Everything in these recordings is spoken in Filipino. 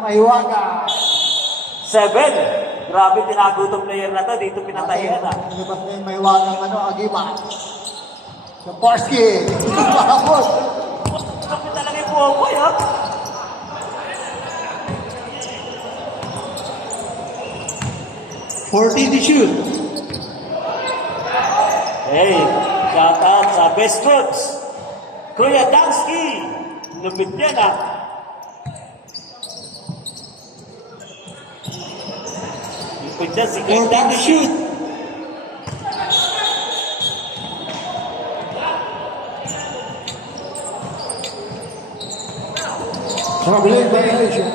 Maiwaga. 7. Grabe, tinagutong player na to. Dito pinatayan na. Lumabas na yung Maiwaga Agiba. Saporski. Mahapos. Grabe talaga yung buhay, ha? To shoot. Hey, shout out sa Best Foods. Kuya Dansky. Lupit yan, ha? Lupit yan si Kuya 14 to Dansky. shoot. Traveling violation.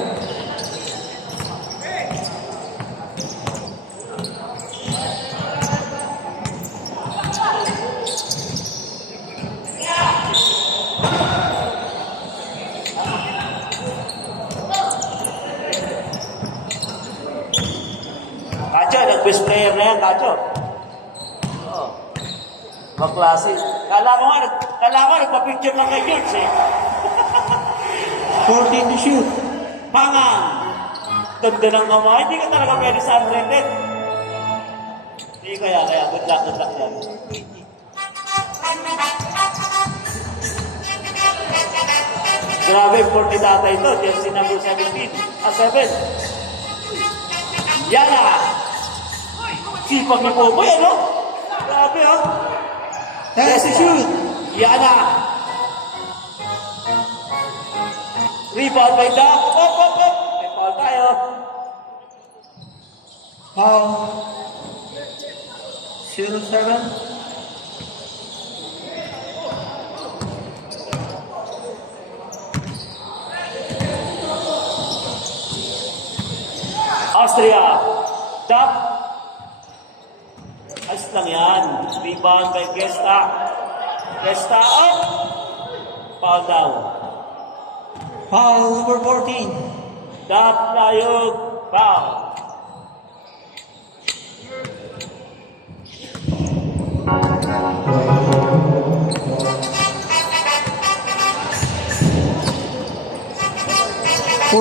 Kacho, nag-best player na yan, Kacho. Oo. Maklase. Kala ko, nagpa-picture lang kay George, eh. 14 to shoot. Pangan! Ganda ng kamay, hindi ka talaga pwede sa unrated. Hindi kaya, good luck yan. Grabe, 40 data ito, jersey number 17, 7. Yan na! Sipag ni Popoy, ano? Grabe, oh. 10 to shoot. Yan na! Rebound by Doc. Op. May foul tayo. Foul. 0-7. Austria. Doc. Ayos lang yan. Rebound by Gesta. Gesta up. Foul down. Foul number 14. Doc Layog. Foul.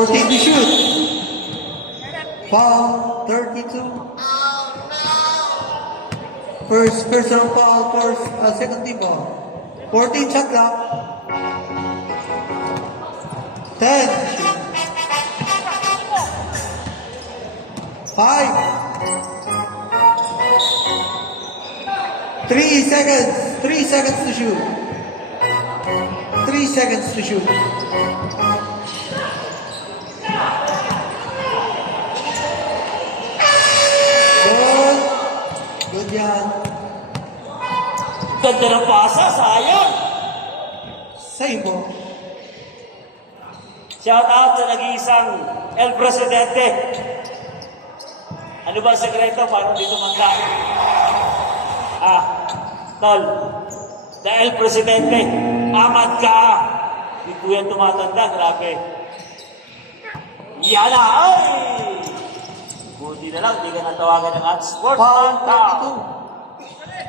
To shoot. Foul 32. First personal foul for second team ball. 14 shot clock. 10. 5. 3 seconds. 3 seconds to shoot. 3 seconds to shoot. Good yan. Ganda ng pasa, sayang. Save mo. Shout out sa nag-iisang El Presidente. Ano ba ang sekreto? Paano dito mangga? Tol. The El Presidente. Amad ka. Hindi ko yan tumatanda. Grabe. Yan na! Ay! Buti na lang, hindi ka natawagan ng sports. Foul Foul. 32.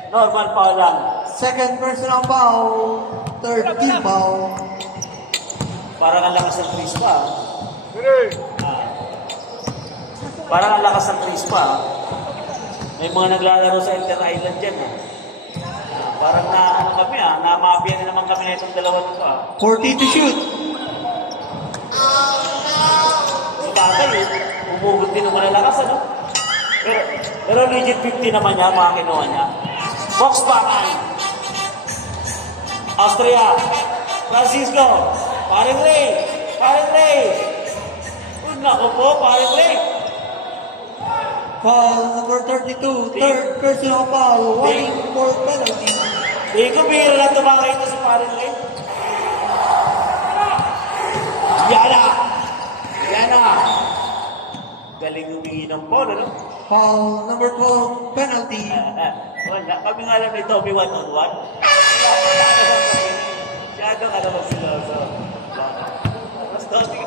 Normal foul lang. Second personal foul. Third team foul. Parang ang lakas ng Chris pa. Parang ang lakas ng Chris pa. May mga naglalaro sa Inter Island dyan. Parang namapia na naman kami na itong dalawa nito. 40 to shoot. Si Tatay, umugot din ng malalakas, ano? Pero legit 50 naman niya, mga kinuha niya. Box Bakan. Austria. Francisco. Paring Ray. Nako po, Paring Ray. Foul number 32. Third personal foul. Warning for penalty. Hindi ko bihira lang tumakay ito sa Paring Ray. Yan na. Galing humingi ng ball, ano? Foul number 12. Penalty. Wala. Kami nga lang may Tommy 1-on-1. Masyado ka naman sila. Basta, sige.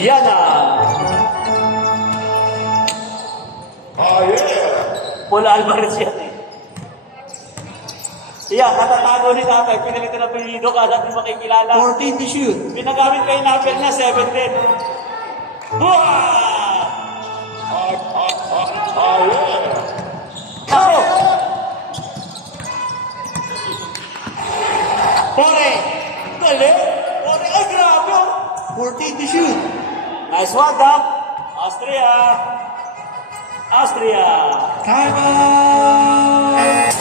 Yan na. Paul Alvarez yan eh. Yan, katatago ni tatay. Pinalitan na pinido ka natin makikilala. 14 to shoot. Pinagamit kay Napel na 17. Buwa! Ako! Pore! Galing! Pore! Ay, grabe! 14 to shoot. Nice one, Doc! Austria! Austria! Time out!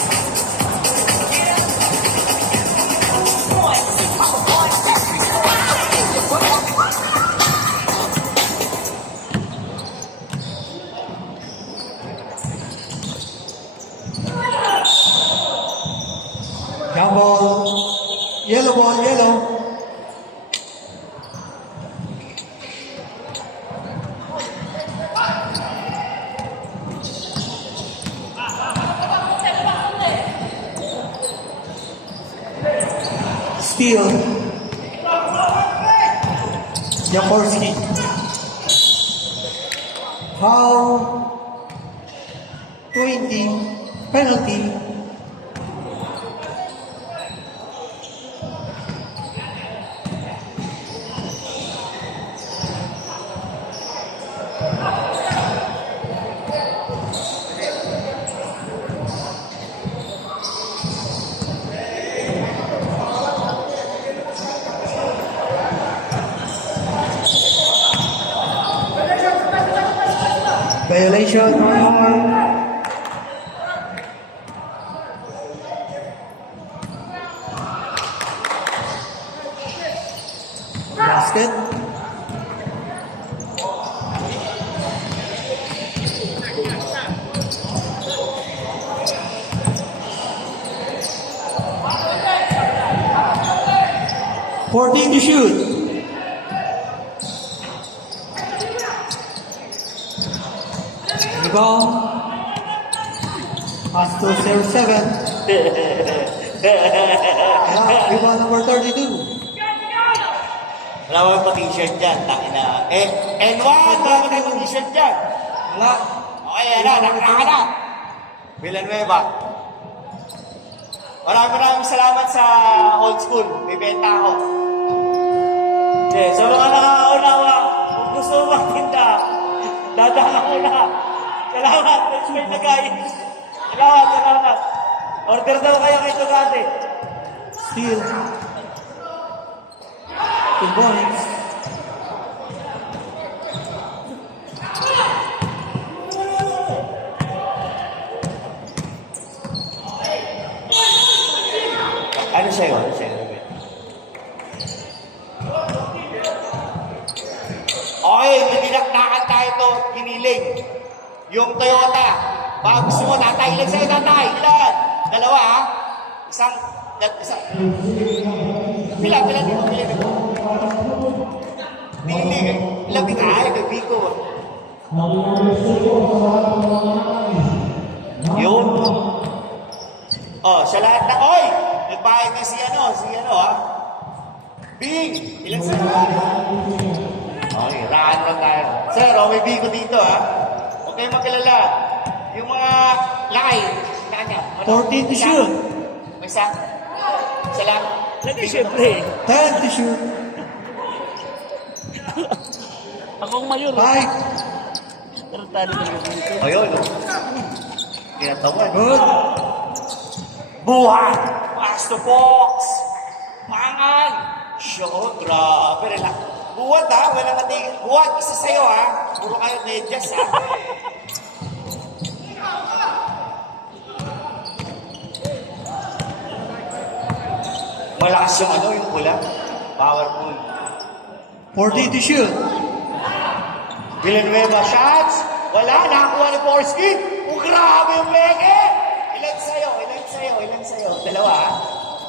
Young ball. Yellow ball, yellow. Steal. Jaworski. Foul. 20. Penalty. Violation on arm. Basket. Fourteen to shoot. Rebound. Pass to 07. Rebound number 32. Wala mo yung t-shirt dyan, takin na. N1, wala mo yung t-shirt dyan. Wala. Okay, nakaka na. Villanueva. Maraming salamat sa old school. May benta ako. Sa mga nakakaunawa, kung gusto mo magtinda, dadala ko na. Salamat, let's make the guy. Salamat. Order daw kayo kay Tugate. Steal. 2 points. Ano sa'yo? Okay, nagdinakdakan tayo to, kiniling. Yung Toyota. Baka gusto mo, tatay. Ilan sa'yo, tatay? Ilan? Dalawa, ha? Isang. Pila dito. Kiniling eh. Ilang ka? Ay, Bigo. Yun. Oh, sa lahat na, oy! Nagbayad na si ano, ha? Bing! Ilan sa'yo? Okay, raan lang tayo. Sir, may Bigo dito, ha? Huwag kayong magkalala. Yung mga lakay, kanya. 14 to shoot. May isa? Isa lang? Lagi, syempre. 10 to shoot. Akong mayor. 5. Pero talo na yung dito. Ayun, no? Kinatawan. Good. Buhat! Pass the box! Mangan! Sure, grabe. Buhat, ha? Walang natigil. Buhat, isa sa'yo, ha? Puro kayo medyas, ha? Malakas yung yung pula. Powerful. 40 to shoot. Villanueva shots. Wala, nakakuha ni Porsky. Grabe yung peke. Ilan sa'yo? Dalawa, ha?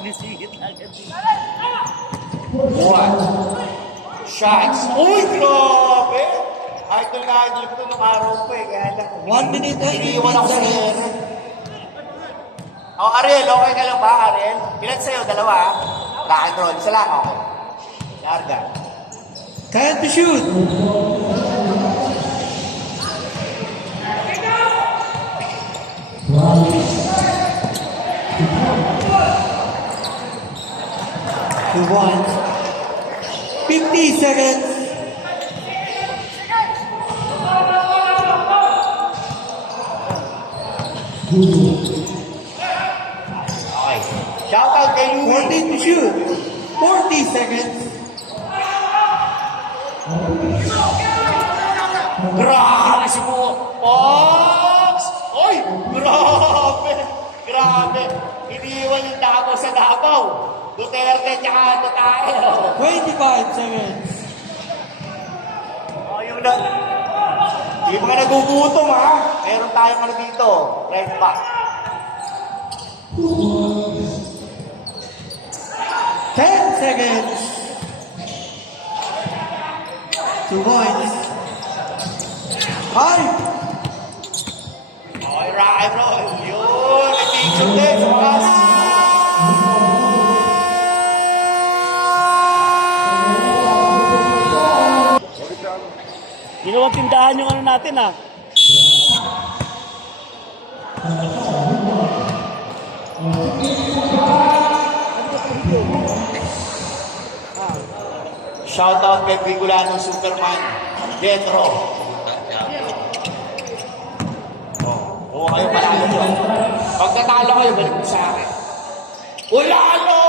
Nisigit agad. One. Shots. Uy, grabe. Idol ko nung araw ko, Kaya lang. 1 minute and 8 Iniiwan ako sa seconds. lere. Ariel, okay ka lang ba, Ariel? Ilan sa'yo? Dalawa, ha? Rock and roll. Isa lang, okay. Larga. Time to shoot. Two points. 50 seconds. Okay. Shout out kay Louie. 14 to shoot. 40 seconds. Grabe si Fox! Oy! Grabe! Grabe! Iniwan yung Davao sa Davao. Duterte tsaka ano tayo. 25 seconds. Oh, yung na... Yung mga nagugutom ha. Meron tayong ano dito. Red back. 10 seconds. 2 points. 5. Okay, rock and roll. Yun! May picture din sa wakas. Ginawang tindahan yung ano natin ah. Shout out kay Bicolano Superman. Jetro. Oo, kayo palalo doon. Pag natalo kayo, balik mo sa akin. Ulalo!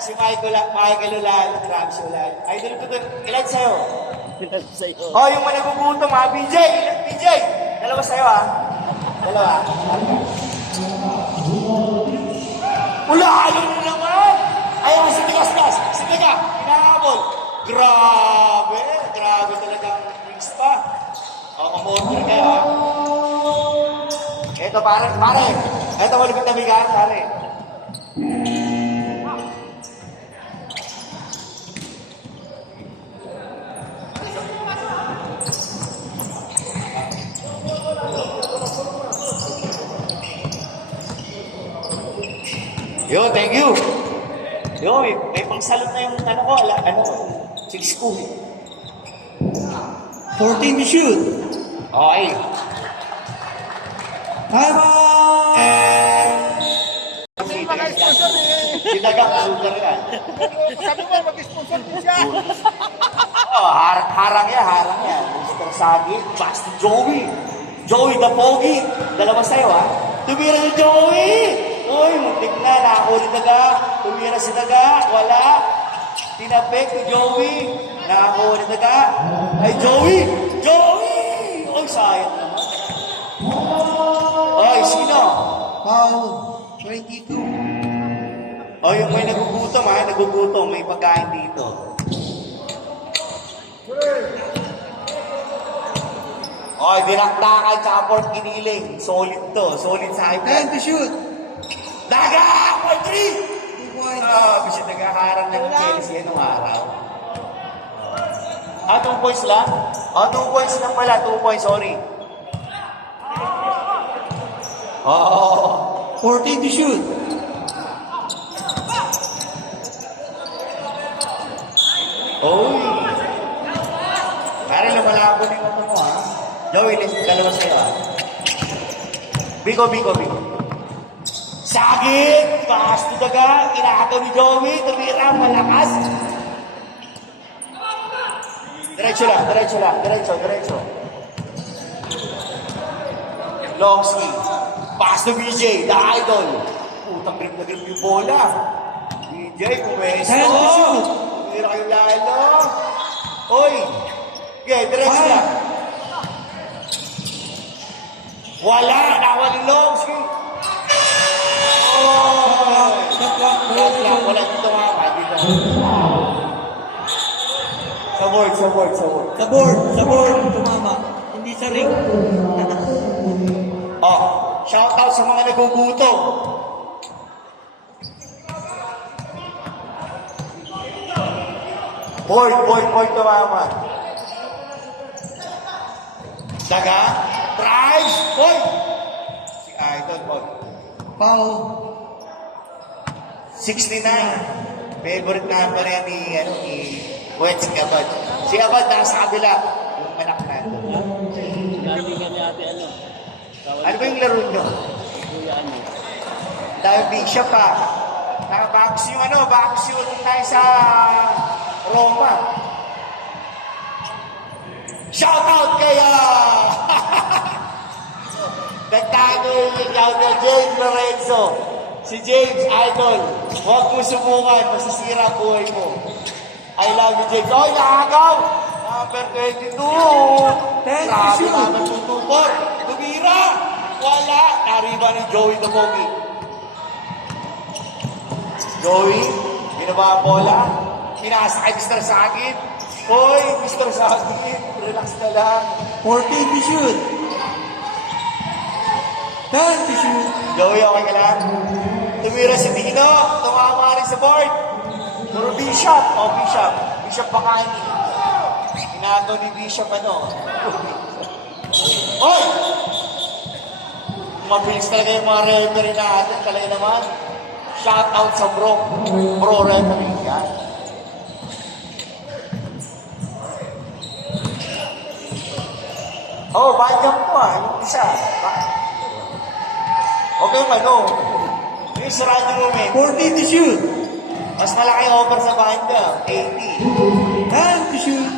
Si Michael Ulalo, Travis Ulalo. Idol ko doon. Ilan sa'yo? Sa'yo. Oh, yung mga nagugutom ha, BJ! Ilan, BJ? Dalawa sa'yo ha? Dalawa. Ulalo na naman! Ayaw, si Tigas-gas! Si Tigas! Hinahabol! Grabe! Grabe talaga ang wings pa. O, kumorder kayo ha? Eto pare. Eto malupit na bigaan, pare. Yo, thank you. Yo, may pangsalot na yung ano ko, 6 ko. 14 to shoot. Okay. Time out. Sinagang sugar yan. Sabi mo, mag-sponsor din siya. Oh, harang yan. Mr. Sagi, Basti Joey. Joey the Pogi. Dalawa sa'yo, ha? Tumira si Joey! Uy, muntik na. Nakakuli daga. Tumira si daga. Wala. Tinapik ni Joey. Nakakuli daga. Ay, Joey! Joey! Uy, sayang naman. Oy, sino? Foul. 22. O, yung may nagugutom, ha? Nagugutom. May pagkain dito. Oy, dinakdakan sa Port Giniling. Solid to. Solid sa Time iPad. to shoot. Daga! Point 2 3! points. Kasi nagkaharang ng Chelsea anong araw. 2 points lang? 2 points lang pala. 2 points, sorry. Oo. 14 to shoot. Oy! Para lumalabo din ako mo, ha? Joey, dalawa sa'yo, ha? Biko. Sagit! Pasto daga! Kinakato ni Joey! Tumira! Malakas! Diretso lang. Diretso. Long ski. Pass to BJ, the idol. Putang grip na grip yung bola. BJ, pumesto. Time to shoot. Tumira kayo lalo. Oy! Okay, diretso lang. Wala! Nawali long ski. Shot clock. Wala dito nga. Sa board. Sa board. Tumama. Hindi sa ring. Shout out sa mga nagugutom. Board tumama. Daga, prize, boy. Si Idol, boy. Foul. 69. Favorite number yan ni Wait, si Abad. Si Abad nasa kabila. Yung anak na ito. Lagi ka ni ate ano. Ano ba yung laro nyo? Kuya ano. Dahil big shop pa. Nakabox yung ano, box yung tayo sa Roma. Shoutout kaya! Nagtago yung shout kay James Lorenzo. Si James, idol. Huwag mo subukan, masisira ang buhay mo. I love you, James. Oy, nakagaw! Number 22! Thank you, Grabe sir. naman tutupor. Tumira! Wala! Nariba ni Joey the Pogi. Joey, binaba ang bola. Pinasa kay Mr. Sagit. Hoy, Mr. Sagit, relax ka lang. 14 to shoot. 10 to shoot. Joey, okay ka lang? Tumira si Tino. Tumama rin sa board. Puro Bishop. Oh, Bishop. Bishop Bakaini. Inato ni Bishop ano. Hoy! Mabilis talaga yung mga referee natin. Talaga naman. Shout out sa bro. Bro referee. Yan. Oh, banyam ko yung isa. Okay, ano? Yung sarado namin. 14 to shoot. Mas malaki over sa banda. 80. 10 to shoot.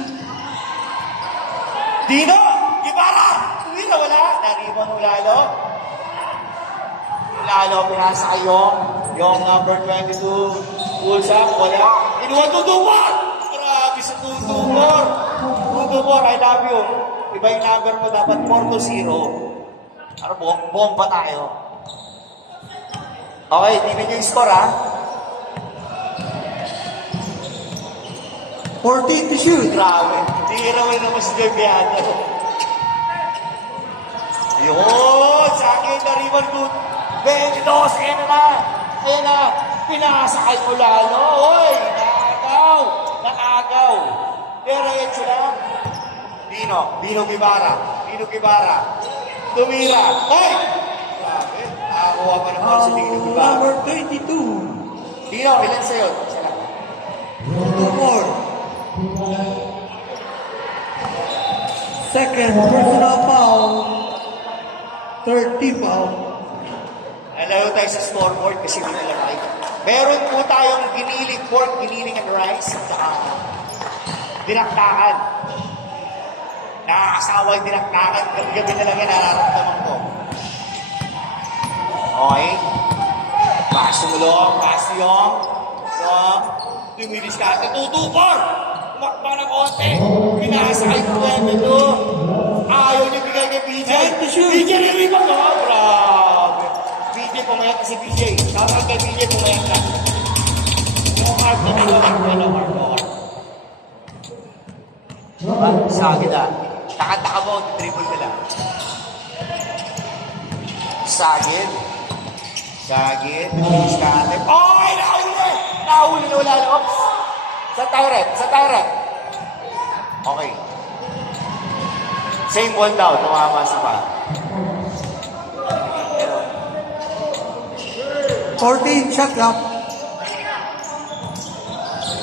Dino! Gibara! Tumira, wala. Nariban mo lalo. Lalo, pinasa yung number 22. Pulls up, wala. Inuwa tutuwar! Grabe sa tutuwar. Tutuwar, I love you. Iba yung number mo, dapat 4-0. Ano, bomba tayo. Okay, tingnan nyo yung score, ha? 14 to shoot. Grabe. Tira mo naman si Debiano. Yun! Sa akin na ribbon good. 22! Ayan na! Ayan na! Pinasakay mo lalo! Hoy! Nakagaw! Nakagaw! Pero yan sila. Dino Guevara. Tumira. Hoy! Grabe. Nakakuha pa naman si Dino Guevara. Number 22. Dino, ilan sa'yo? Isa lang. 2 more. Second personal foul. Third team foul. Nalayo tayo sa scoreboard kasi hindi nila makita. Meron po tayong giniling pork, giniling and rice, at saka dinaktakan. Nakakasawa yung dinaktakan. Gabi na lang yan, nararamdaman ko. Okay. Pass tumulong, pass yung. Tumilis ka. Tutupor! Umakbang ng konti. Pinasakay ko yan ito. Ayaw niyo bigay kay PJ. PJ nilipan ko. Grabe. PJ pumayat kasi PJ. Shoutout kay PJ pumayat ka. No hard na hard. Sagid ah. Taka-taka mo, triple ka lang. Sagid. Tumilis ka natin. Oy! Nahuli na wala na. Oops. Sa tyrant. Okay. Same ball daw, tumama sa pa. 14 shot clock.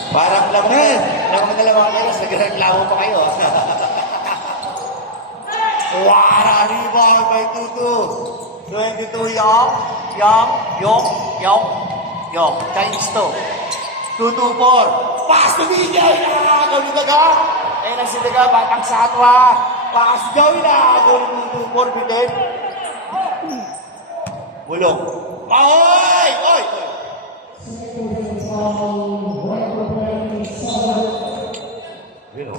Parang lamang na lamang kayo, nagreklamo pa kayo. Wala, rebound by Tutu. 22 Yong, times 2. 2-2-4. Pass to DJ! Nakakagaw ni Daga. Ayun ang si Daga, batang satwa. Pass daw yun. Nakakagaw ni 2-2-4. Bitin. Bulong. Oy! Yun o.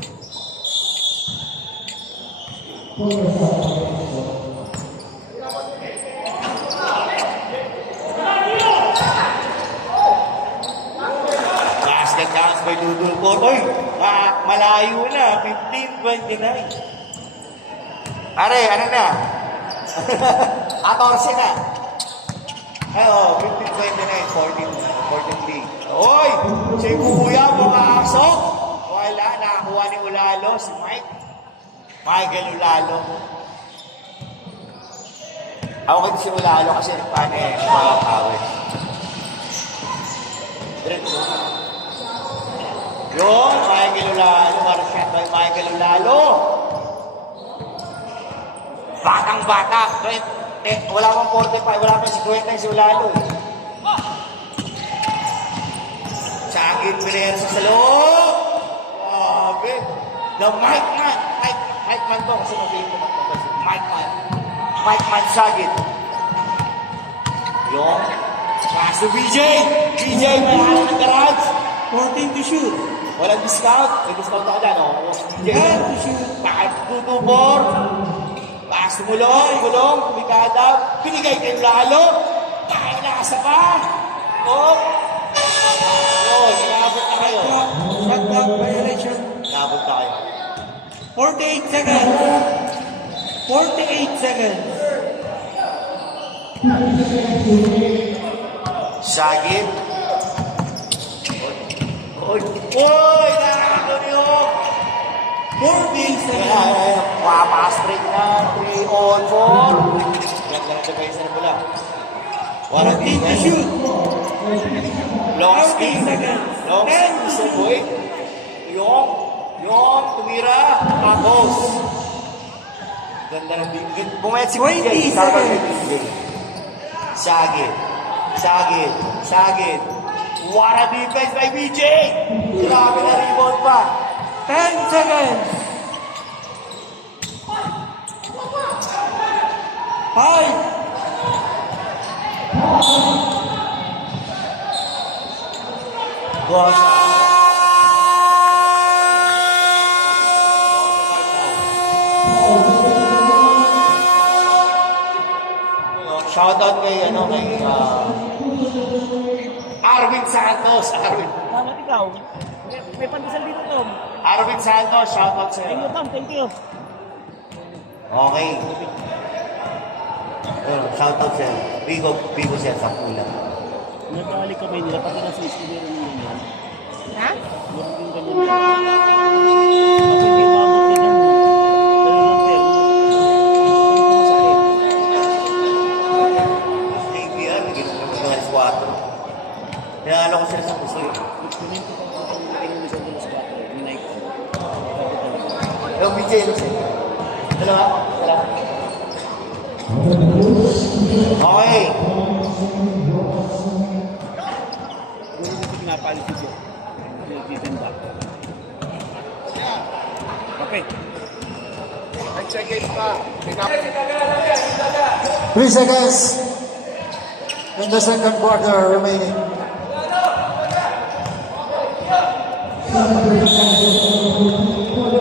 Basket counts by Dudul Kotoy. Malayo na. 15-29. Are, ano na? 14 na. Oo, 15-29. 14-3. Oy! Si Kuya, pumasok. Wala, nakakuha ni Ulalo. Si Michael Ulalo. Ako kasi si Ulalo kasi paano walang power. Yun, Michael Olalo. What a shot by Michael Olalo. Batang-bata. Wala pang 45, wala pang 50 si Olalo. Sagit Pinerso sa loob. Grabe. The Mike Man. Mike Man to kasi mabiling ko magpunta si Mike Man. Mike Man Sagit. Yung pass to BJ. BJ may halang ng garage. 14 to shoot. Walang discount. May discount ako dyan. BJ. 10 to shoot. Bakit 2-2-4. Pass to Mulong. Kumikada. Binigay kay Lalo. Dahil nasa pa. Oh. Yun. Inabot na kayo. Shot clock violation. Inabot na kayo. 48 seconds. 48 seconds. Sagit. Oy! Nakakalo niyo! 14 seconds. Papas-break na. 3 on 4. Ganda na siya kayo sa pula. 14 to shoot. Long 14 stick. seconds. Long 10 to stick. shoot. Boy. Yung, tumira. Tapos. Ganda ng bigit. Pumayat si 20 BJ. seconds. Sagit. What a defense by BJ! Grabe na rebound pa. 10 seconds. 5. Boss. Shoutout kay Arvin Santos. Salamat ikaw. May pandesal dito, Tom. Arvin Santos, shoutout sa Thank you, iyo. Tom. Thank you. Okay. Shoutout sa iyo. Bigo siya sa pula. Nagkakalik kami nila pati na sa iskudero ng ganyan. Ha? Meron din ganyan. Kasi hindi maabot din yan. Maybe yan, naging mga 4. Naalala ko sila sa puso. Yung BJ, ano siya? Dalawa? Okay. Okay. 3 seconds in the second quarter remaining.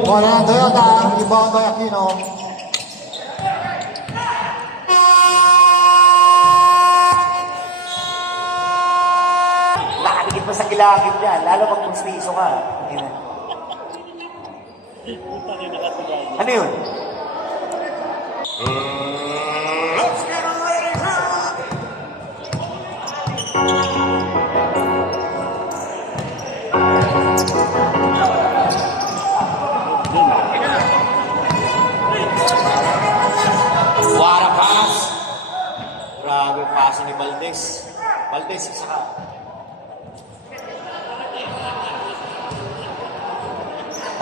Wala ng Toyota, rebound by Aquino. Nakadikit pa sa gilagid niya, lalo pag pustiso ka. Punta kayo nakatulad. Ano yun? What a pass! Grabe pass ni Valdez. Valdez, isa ka.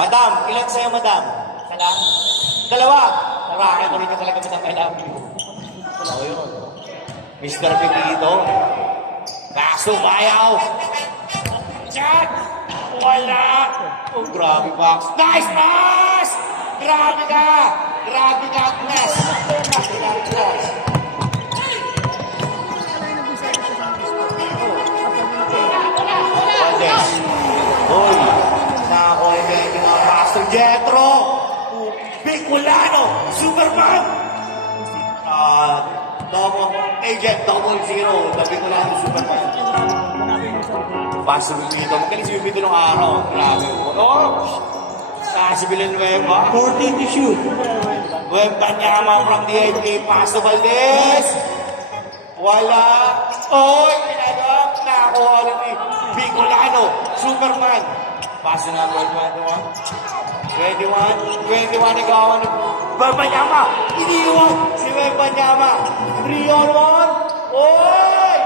Madam, ilan sa'yo, madam? Isa lang? Dalawa! Narakin ko rin yung talaga madam, I love you. Ano yun? Mr. Pepito. Kasumayaw! Chat! Wala! Oh, grabe, Box. Nice pass! Grabe ka! Grabe ka, Agnes! Grabe ka, Agnes! Valdez. Uy! Nako, medyo nga Pastor Jetro! Bicolano! Superman! Agent 00, the Bicolano Superman. Pastor Bibito. Magaling si Bibito nung araw. Grabe. Si Villanueva. 14 to shoot. Wembanyama from the AP. Paso Valdez. Wala. Oy! Pinagawa. Nakakuha ulit ni Bicolano. Superman. Paso number 21. 21 nagawa ni Wembanyama. Iniwan si Wembanyama. 3 on 1. Oy!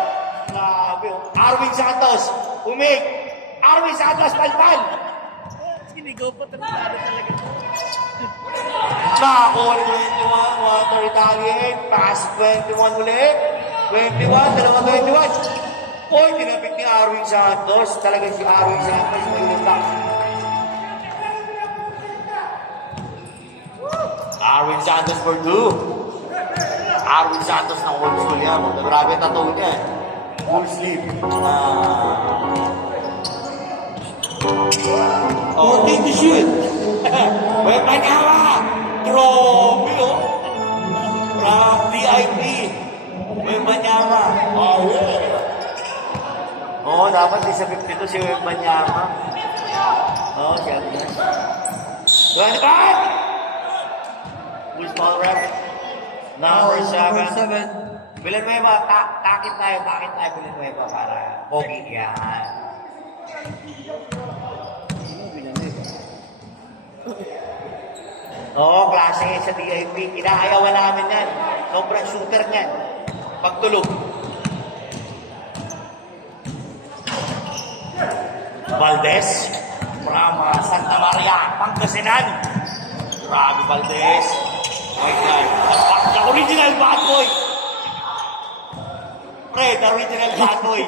Grabe. Arvin Santos. Umig. Arvin Santos. Palpal. Sinigaw pa tarantado talaga. Nakakuha ni 21, one to retaliate. Pass 21 ulit. 21, dalawa 21. Oy, tinapit ni Arwin Santos. Talaga si Arwin Santos may utak. Arwin Santos for 2. Arwin Santos ng old school yan. Grabe tattoo niya. Full sleeve. 14 to shoot. May panyawa! Grabe, oh! From DIP. May panyawa. Oh, yeah. Oo, dapat di sa 52 si Web Manyama. Oo, siyempre. 25! Who's ball rep? Number 7. 7. Villanueva, takit tayo, Villanueva para pogi yan. Oo, klase sa DIP. Inaayawan namin yan. Sobrang shooter niyan. Pagtulog. Valdez. From Santa Maria, Pangasinan. Grabe Valdez. My God. The original bad boy. Pre, the original bad boy.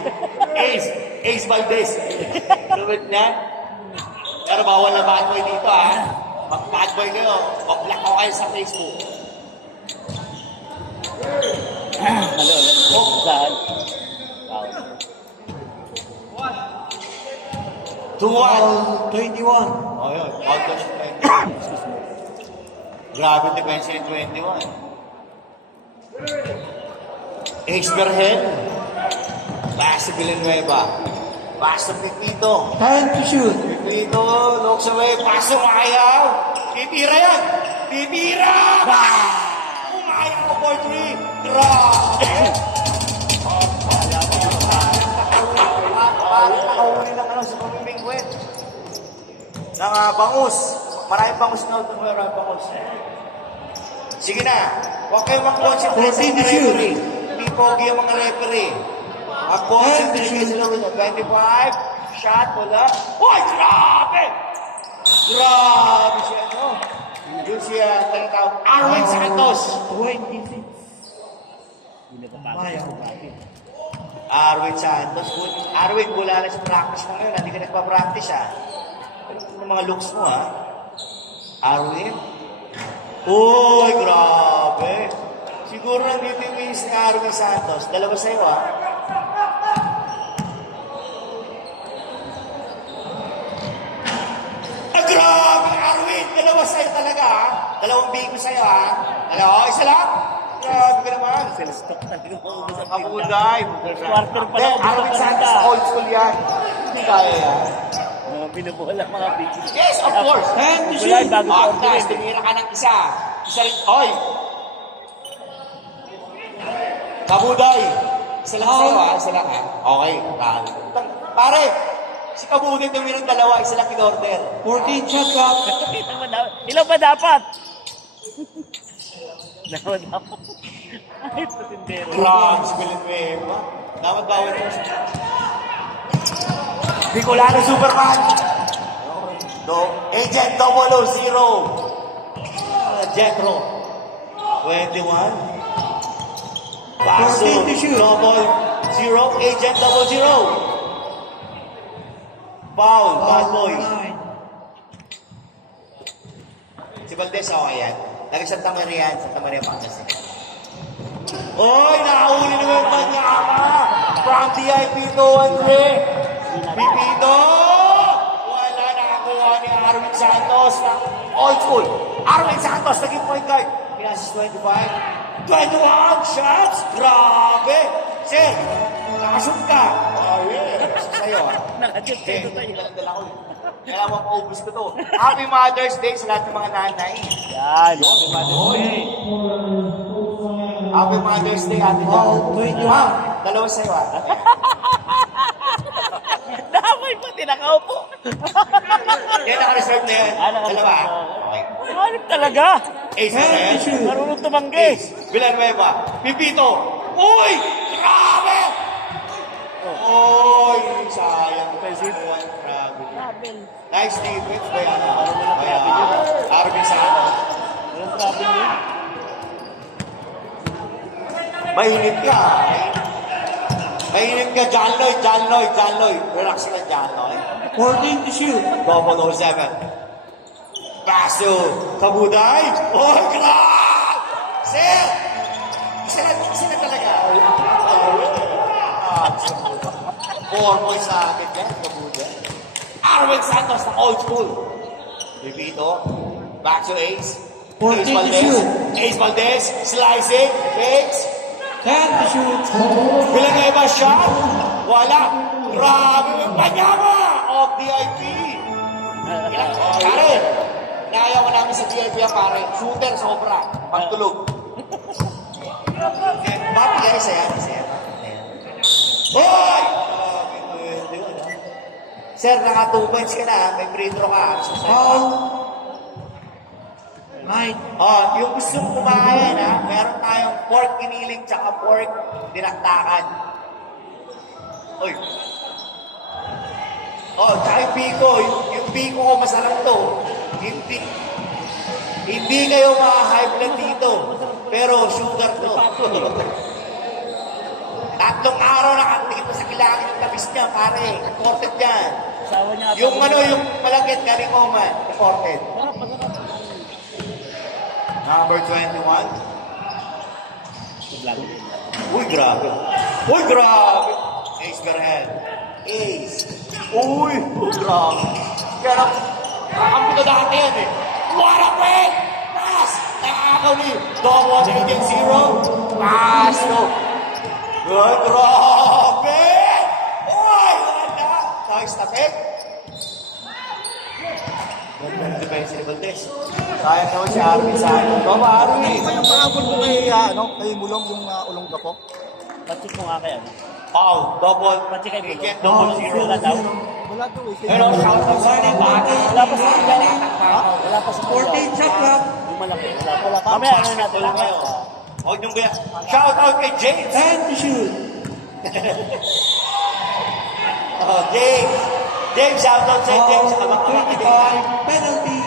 Ace Valdez. Lumit niya. Pero bawal na bad boy dito, ha. Mag-bad boy kayo. Mag-block ko kayo sa Facebook. Saan? 2-1. Foul 21. Oh, yun. Outdoors 21. Grabe defense yung 21. Ace Berhen. Pass to Villanueva. Pass to Pipito. 10 to shoot. Pipito, looks away. Pass to Mayaw. Titira yan. Titira! Umayaw for 3. Grabe! Nakahuli ng ano sa pamimingwit. Ng bangus. Maraming bangus na ito. Maraming bangus. Sige na. Huwag kayo mag-concentrate sa mga referee. Hindi pogi ang mga referee. Mag-concentrate kayo sila with 25. Shot, wala. Uy, grabe! Grabe siya, no? Yun siya, tinatawag. Arwin Santos. 26. Maya. Arwin Santos. Arwin, wala na sa practice mo ngayon. Hindi ka nagpa-practice, ha? Ano yung mga looks mo, ha? Arwin? Uy, grabe. Siguro nandito yung miss ni Arwin Santos. Dalawa sa'yo, ha? Ah, grabe, Arwin! Dalawa sa'yo talaga, ha? Dalawang bigo sa'yo, ha? Dalawa, isa lang? Grabe ka naman. Stock talaga maubos ang Kamuday. Quarter pa lang, ubos Arwin ang Santos, tinda. old school yan. Hindi kaya yan. Mga binubuhala, mga bitches. Yes, of course. 10 to Wala, shoot. bago sa order. Agnes, tumira ka ng isa. Isa rin, oy! Kabuday! Isa lang sa'yo, ha? Isa lang, ha? Okay, pare, si Kabuday tumira ng dalawa, isa lang in-order. 14 shot clock. Ilan ba dapat? Dapat dapat. Ay, patindero. Rams, Villanueva. Dapat bawal mo siya. Bicolano Superman. Agent 000. Jetro. 21. Paso. 14 to shoot. Double 0. Agent 00. Foul. Bad boy. 9. Si Valdez, okay yan. Taga Santa Maria yan. Santa Maria, Pangasinan. Oy, nakahuli naman pa niya ka! From DIP to Andre! Pipito! Wala nakakuha ni Arwin Santos ng old school. Arwin Santos, naging point guard. Pinasis 25. 21 shots! Grabe! Sir, nakashoot ka. Oh, yeah. Gusto sa'yo, ha? Nakajut kayo tayo. Dala ko. Kailangan mo paubos ko to. Happy Mother's Day sa lahat ng mga nanay. Yan. Happy Mother's Day. Happy Mother's Day, Ate Foul 21. Dalawa sa'yo, ha? Damay pa, tinakaupo. Yan, naka-reserve na yan. Naka-reserve. Dalawa. Okay. Hanip talaga. Ace na yan. Marunong tumanggi. Ace. Villanueva. Pipito. Uy! Grabe! Uy! Sayang. Grabe. travel. Nice defense by ano? By Arvin Sano. Walang travel yun. Mainit ka. Mainit ka, John Lloyd. Relax ka, John Lloyd. 14 to shoot. 7. Paso. Kabuday. Oh, God! Sir! Isa na talaga. 4 points sa akin yan. Kabuday. Arwin Santos ng old school. Ripito. Back to Ace. 14 to shoot. Ace Valdez. Slicing. Fakes. 10 to shoot. Villanueva shot. Wala. Grabe yung panyama of VIP. Pare, naayaw ko namin sa VIP yan, pare. Shooter, sobra. Pagtulog. Okay, papi guys, ayan. Hoy! Sir, naka 2 points ka na. May free throw ka. Foul. 9. Oh, yung gusto mong kumain, ha? Meron tayong pork kiniling tsaka pork dinaktakan. Uy. Oh, tsaka yung biko. Yung biko ko masarap to. Hindi kayo ma-high blood dito. Pero sugar to. 3 araw nakatingin mo sa kilangin yung tapis niya, pare. Imported yan. Asawa niya. Yung yung malagkit karikoman, imported. Number 21. Uy, grabe. Ace Berhel. Ace. Uy, grabe. Kaya ang puto dati yan eh. What a break! Pass! Nakakaw ni Domo against 0. Pass to. Good, grabe! Uy, wala. Nice na pick. Ganda defense ni Valdez. Sayang naman si Arvin Sano. Baba, Arvin. Ano yung pangabot mo kay Mulong yung ulong gapo? Patsik mo nga kaya. Wow, double. Patsik kay Bilo. Weekend, double zero. Wala daw. Wala daw eh. Pero shout out sa akin, bakit? Wala pa sa kanya. Wala pa sa 14 shot clock. Yung malaki. Wala pa. Mamaya ano natin lang kayo. Huwag niyong kaya. Shout out kay James. 10 to shoot. Oh, James. James, shout out sa James. Foul. 25. Penalty.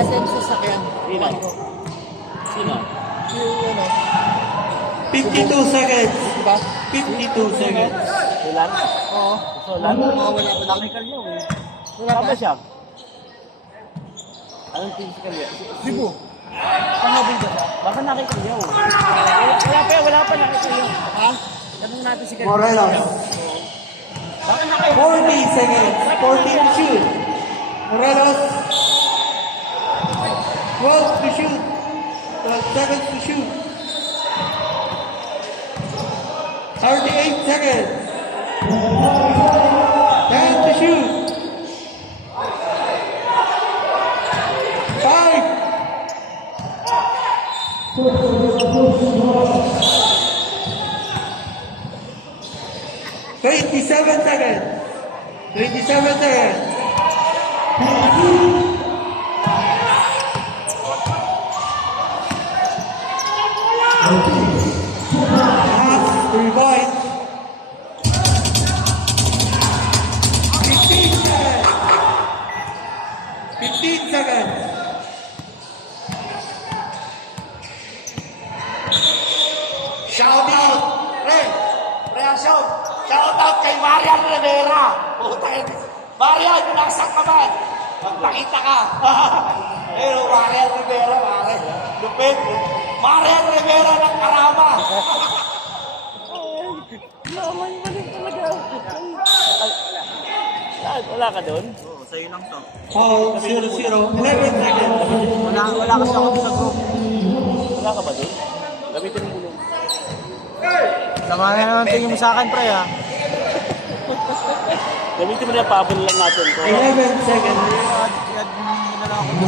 SM sa sakyan. Sino? Yung 52 seconds. diba? 52 seconds. Ulan? Oo. Ulan? Wala pa. Nakikal niya eh. Wala Tama pa. siya. Anong team si Kalya? Cebu. Pangabot ka ba? Baka nakikal niya oh. Wala pa nakikal niya. Ha? Tanong natin si Kalya. Morelos. Baka nakikal 40 seconds. 14 to shoot. Morelos. 12 to shoot. 12 seconds to shoot. 38 seconds. 10 to shoot. 5. 27 seconds. 27 seconds. Pass, rewind. 15 seconds. 15 seconds. Shout out. Shout out kay Marian Rivera. Putang. Marian, kung nakasang ka man. Magpakita ka. Pero Marian Rivera, pare. Lupit. Marian Rivera ng Karama. Naman mali talaga. Wala ka doon? Oo, sa'yo lang to. Foul, 0-0. 11 seconds. Wala kasi ako sa group. Wala ka ba doon? Gamitin mo lang. Samahan na natin yung sa akin, pre, ha? Gamitin mo na pabol lang natin. 11 seconds. I-add mo na lang ako.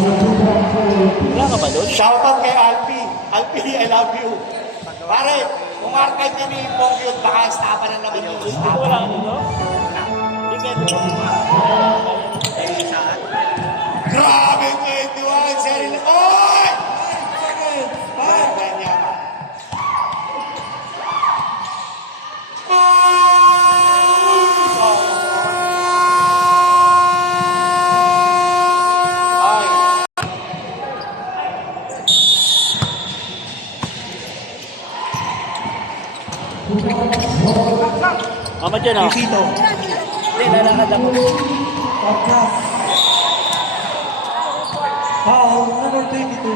Wala ka ba doon? Shout out kay Alpi. Alpi, I love you. Pare, kung archive niya ni Pong yun, baka estafa na naman yun. Hindi ko wala ano, no? Hindi ka doon. Grabe, 21, Seril. Oy! 5 seconds. 5. Kanya. Mama dyan ah. Pipito. Hindi, lalakad ako. Outclass. Foul, number 22.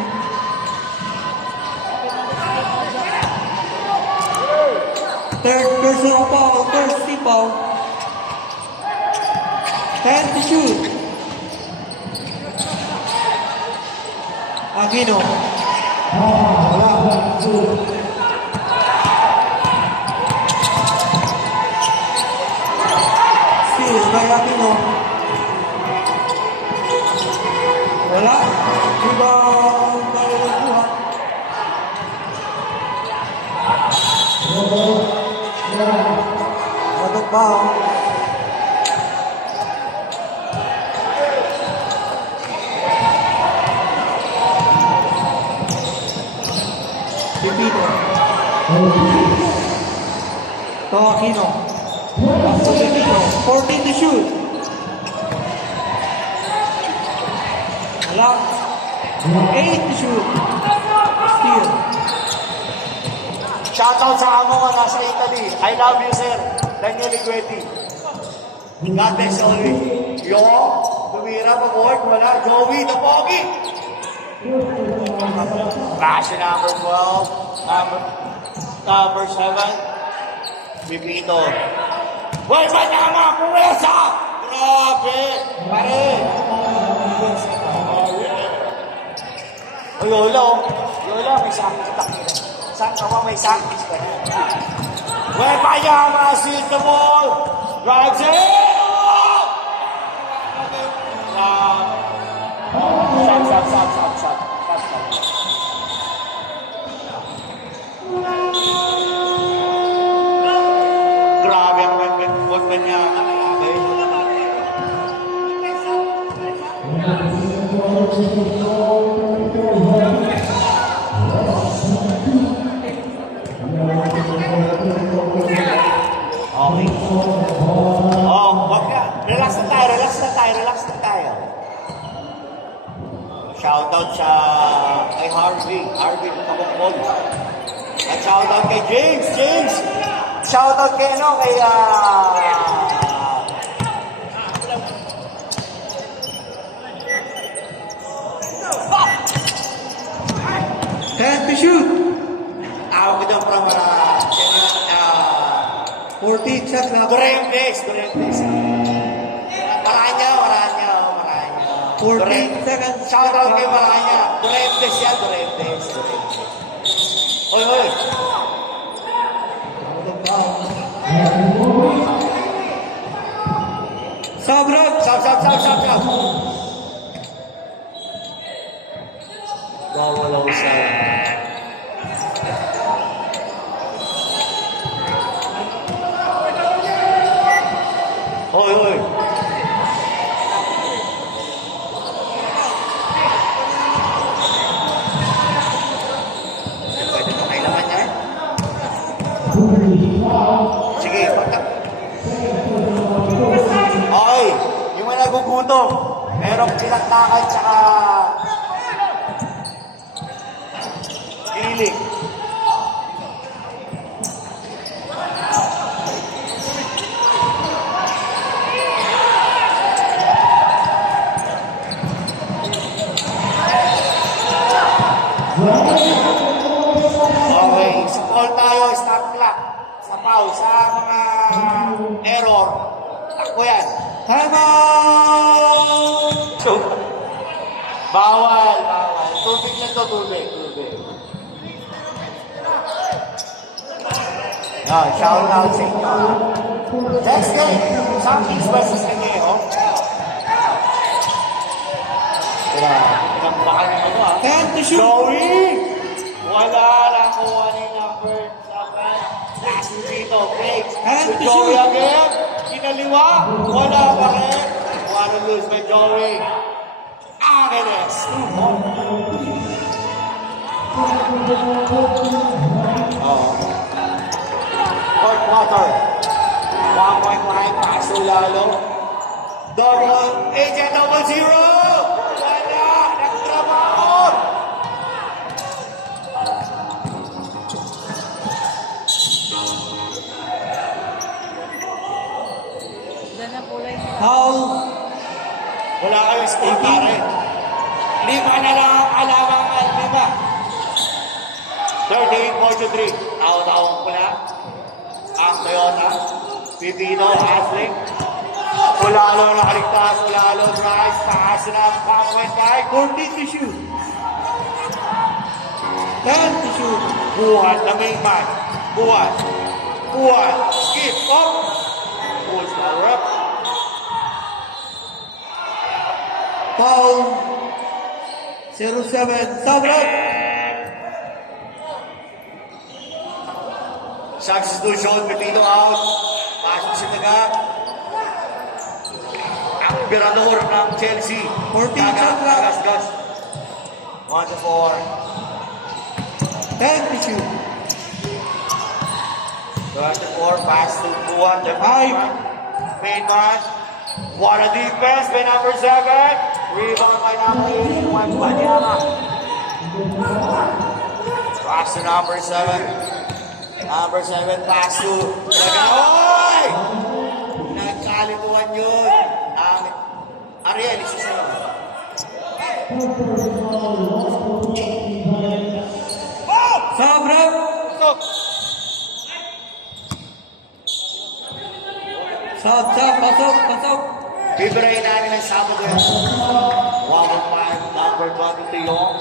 Third personal foul, first team foul. 10 to shoot. Aquino. Steal by Aquino. Wala. Rebound by Laguna. Batok ba? Pipito. To Aquino. To Pipito. 14 to shoot. Wala. 8 to shoot. Steal. Shoutout sa amo ko nasa Italy. I love you, sir. Daniel Igueti. God bless always. Yo, tumira pa board. Wala. Joey, the pogi. Passion number 12. Number 7. Pipito. Why ba tama? Pumesa! Grabe! Pare! Ay, Yola, oh. Yola, may sakit sa takira. Saan ka ba may sakit ka na? Why ba tama? Shoot the ball! Drives it! Stop. Grabe ang wag na niya nakalagay. Okay. Oh, wag na. Relax na tayo. Shoutout sa kay Harvey Kabukbol. At shoutout kay James. Shoutout kay kay 10 to shoot. tawag ko dyan from 14 shot na. Durentes. Maranya. 14 seconds. Shoutout kay Maranya. Durentes. Oy. Sobrang. Stop. Wawala ko sa... Oy. Pwede na kayo naman yan. Sige, okay, yung mga nagugutom, merong pinagtakan tsaka kilig. Okay, sa call tayo, stop clock. Sa pause, sa mga error. Takbo yan. Time out! Bawal. Tubig lang to, tubig. Shout out sa inyo. Next game, Southeast versus Añejo. Pinagbakan naman ito, 10 to shoot. Joey! Wala lang kuha ni number 7. Last dito, break. And to Joey shoot. again. Kinaliwa. Wala pa rin. Wanna lose by Joey. Agnes. Fourth quarter. 1 point behind. Paso lalo. Agent 0. Wala. Nagtrabaho. Foul. Wala kayong score, pare. 5 na lang ang kalamangan, 5. 38-43. Tao-tawang pula. Ang Toyota. Pipino, Hasling. Ulalo nakaligtas. Ulalo, guys. Taas na ang Kapwet, 14 to shoot. 10 to shoot. Buhat na main man. Buhat. Buhat. Skip. Up. Bulls power up. Foul. 07. Sabrap. Substitution. Pipino out. Pasok si Taga. Ang birador ng Chelsea. 14 Taga. shot clock. Gas. 1 to 4. 10 to shoot. 24, pass to Buwan. Five. Main man. What a defense by number 7. Rebound by number 81, Banyama. Pass to number 7. Number 7, pass to Oy! Nagkalituan yun. Ariel, isa sa'yo. Sabrap. Pasok. Bibirayin namin ang Sabado yun. 105, number 22 yung.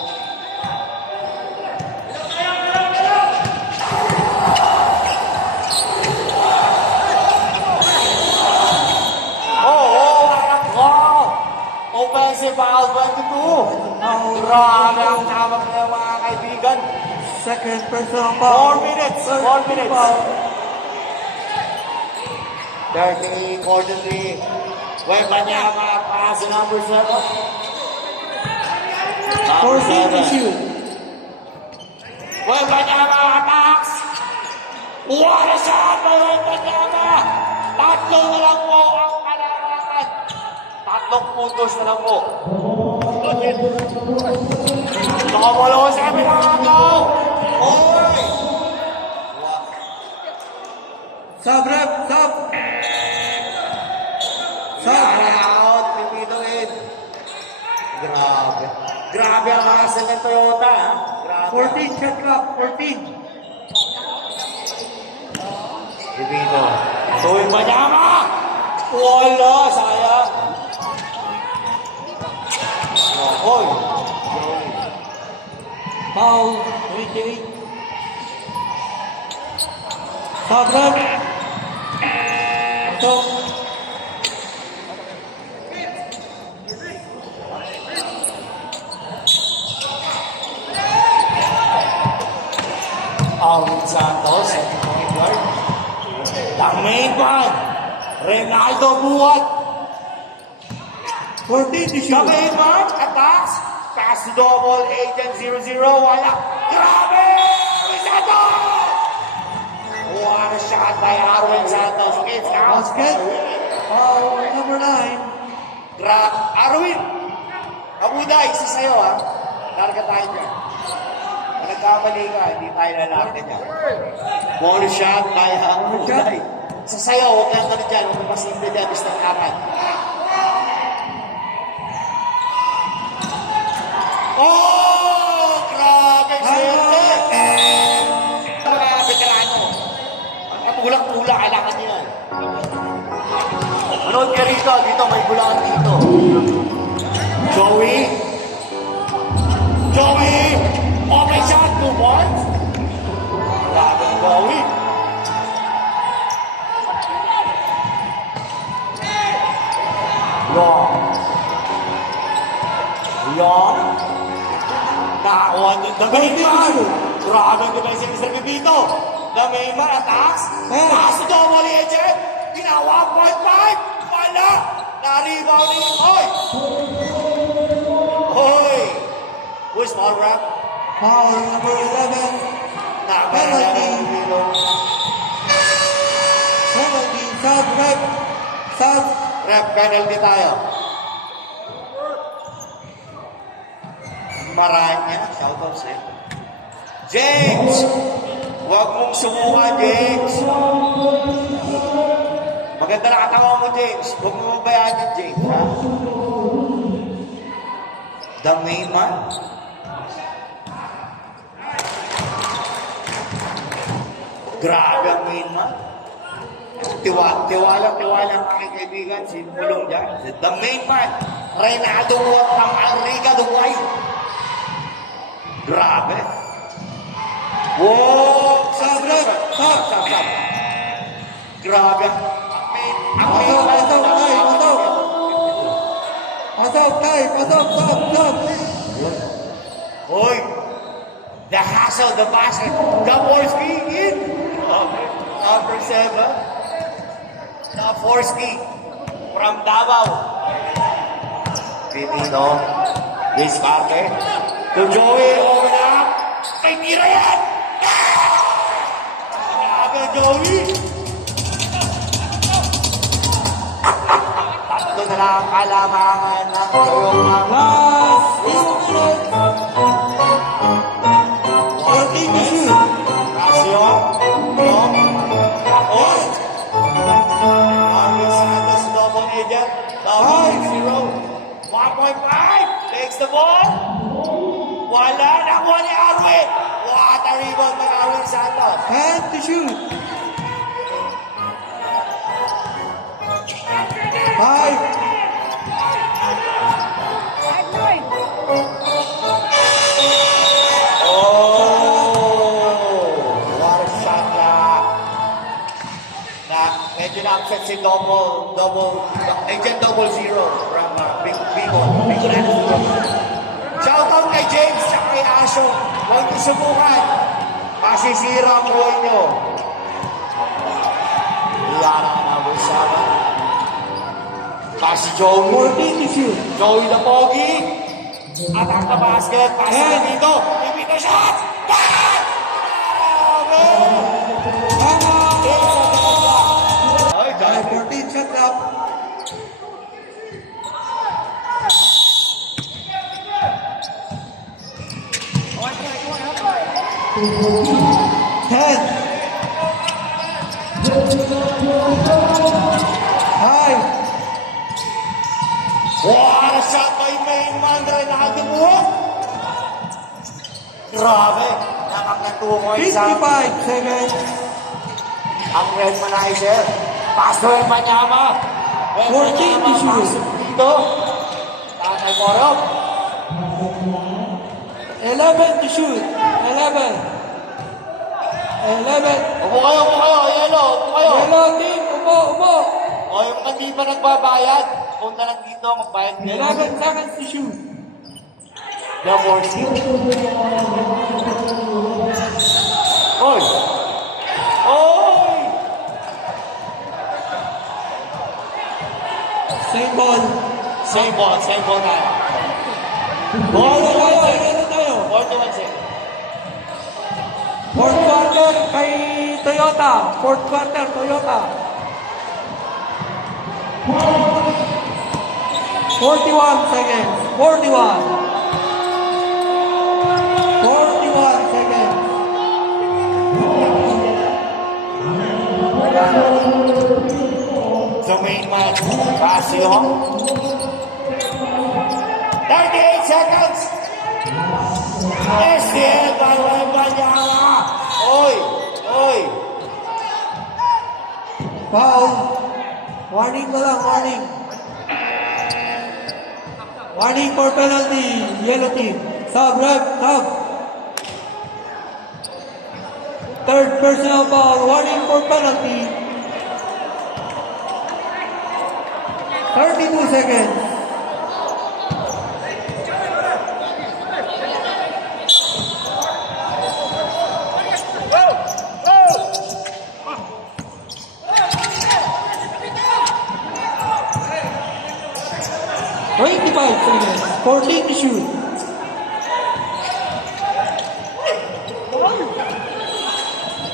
Wow! Offensive foul 22. Grabe ang tama ko mga kaibigan. Second personal foul. 4 minutes. 4 minutes. Foul. 38-43. Banyama, pass to number 7. Number 14 to 7. shoot. Banyama, attacks. What a shot by Banyama. Tatlong na lang po ang kalamangan. 3 puntos na lang po. Nakamalo sa kami ng agaw. Oy! Sabrap. Sab. Out, Pipino in. Grabe. Grabe ang hustle ng Toyota, ha? Grabe. 14 shot clock. 14. Pipino. Tuwing Banyama! Wala, sayang. Oy. Foul. 28. Sabrap. Pasok. Alvin Santos, point guard. The main man, Reynaldo Buhat. 14 to The shoot. main man, attacks. Pass to double, agent 0-0. Wala. Grabe! Santos! What a shot by Arwin Santos. It's out. Basket. Foul number 9. Arwin! Abuda, isa sa'yo, ha? Larga tayo dyan. Kung nagkamali ka, hindi tayo lalaki niya. Ball shot by Abuday. Sa sayo, huwag kang ano dyan. Huwag masimple dyan. Basta karat. Oh! Grabe! Swerte! Mga veterano. Ang katulak-tulak, kailangan niyo yan. Manood ka rito. Dito, may bulangan dito. Joey! Open shot, 2 points. Grabe, Joey. Long. Nakakuha niyo. The main man. Grabe ang defensive ni Sir Pipito. The main man attacks. Pass to double agent. Ginawa 1.5. Wala. Na-rebound ni Hoy. Hoy. Who's foul rap? Foul number 11. Penalty. Penalty. Sabrap. Sab. Rep penalty tayo. Maranya. Shoutouts eh. James! Huwag mong sumuka, James. ganda na katawan mo, James. Huwag mo mabayaan yan, James, ha? The main man. Grabe ang main man. Tiwala ang aking kaibigan, si Pulong dyan. The main man, Reynaldo Wat ng Alriga Duway. Grabe. Wow! Sabrek! Sab! Grabe. Ang main man. Pasok, Tay! Pasok! Sab! Hoy! The hassle, the basket, the Forsky in! Number 7. The Forsky from Davao. Pipino. Diskarte. To Joey, open up. May tira yan! Grabe, Joey! Tatlo na lang ang kalamangan ng tuyong mga Last 6 minutes! 14 to shoot! Casio. No. Oh. Marvin Santos, double agent. Double 0. 1.5. Takes the ball. Wala na kuha ni Arwin. What a rebound by Arwin Santos. 10 to shoot! 5! Oh. What a shot na medyo na-upset si agent double 0 from Bigo. Shoutout kay James at kay Asho. Huwag niyo subukan. Masisira ang buhay niyo. Yan ang nabusama. Kasi Joey. 14 to shoot! Joey the Pogi. Attack the basket. Pass na dito. Repeat the shot. Yan! Ay, Ay, dahil 14 shot clock. Ten. Five. what a shot by main man Reynaldo Buwak. Grabe. Nakakatukoy sa 55 seconds. ang red manizer. Paso el Manyama. 14 to shoot. Pasok dito. Tatay Morop. 11 to shoot. 11. Upo kayo. Yelo, upo kayo. Yellow team, upo. O yung hindi pa nagbabayad, punta lang dito, magbayad nila. 11 seconds to shoot. The Forsky. Oy! Oy! Same ball. Same ball na. Ball na tayo. 41 seconds. Fourth quarter kay Toyota. Fourth quarter, Toyota. 41 seconds. 41 seconds. The main man, Casio. 38 seconds. STL by Wembanyama. Oy! Foul. Warning na lang, warning. Warning for penalty. Yellow team. Sub. Third personal foul. Warning for penalty. 32 seconds. Five seconds. 14 to shoot.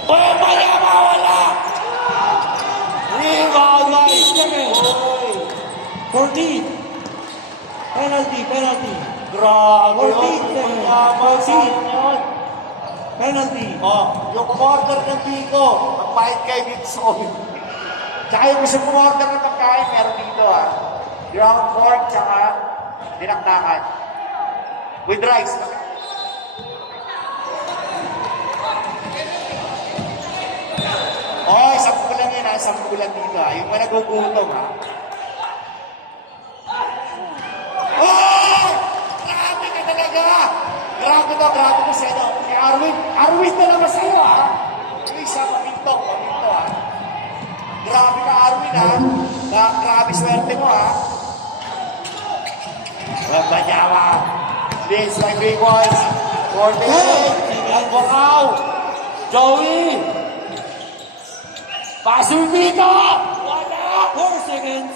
Wembanyama wala! Rebound by 14 seconds. 14. Penalty. Grabe 14 seconds. 14. Penalty. Oh, yung order ng Pico, ang pahit kay Bitsoy. Tsaka yung gusto kumorder ng pagkain, meron dito ah. Ground pork, tsaka dinakdakan. With rice. Oh, isang kulang yun ah. Isang kulang dito ah. Yung mga nagugutom ah. Oh! Grabe ka talaga! Grabe to sa'yo. Si Arwin. Arwin talaga sa'yo ah. Yung isa, paminto ah. Grabe ka, Arwin, ha? Grabe swerte mo, ha? Banyawa. This like big ones. 48. At Bakaw. Joey. Pasul dito. Wala. 4 seconds.